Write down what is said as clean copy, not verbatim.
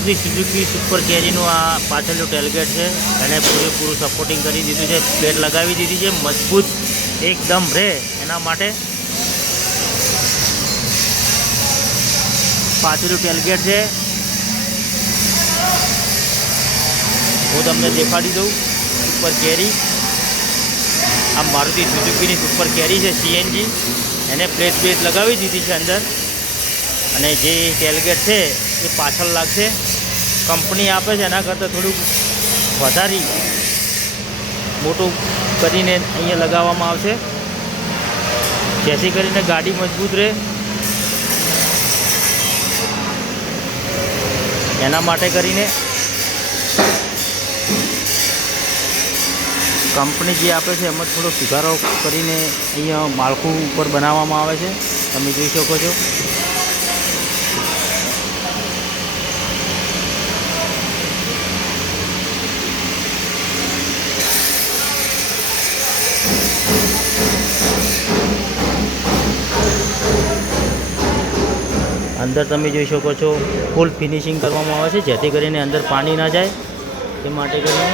Maruti Suzuki super કેરીનું આ પાછળનું ટેલગેટ છે, એને પૂરેપૂરું સપોર્ટિંગ કરી દીધું છે, પ્લેટ લગાવી દીધી છે, મજબૂત એકદમ રહે એના માટે. પાછળનું ટેલગેટ છે, હું તમને દેખાડી દઉં. સુપર કેરી, આ મારુતિ સુઝુકીની સુપર કેરી છે સીએનજી, એને પ્લેટ લગાવી દીધી છે અંદર. અને જે ટેલગેટ છે એ પાછળ લાગશે. કંપની આપે છે એના કરતાં થોડુંક વધારી મોટું કરીને અહીંયા લગાવવામાં આવશે, જેથી કરીને ગાડી મજબૂત રહે. એના માટે કરીને કંપની જે આપે છે એમાં થોડો સુધારો કરીને અહીંયા માળખું ઉપર બનાવવામાં આવે છે, તમે જોઈ શકો છો. અંદર તમે જોઈ શકો છો ફૂલ ફિનિશિંગ કરવામાં આવે છે, જેથી કરીને અંદર પાણી ના જાય તે માટે કરીને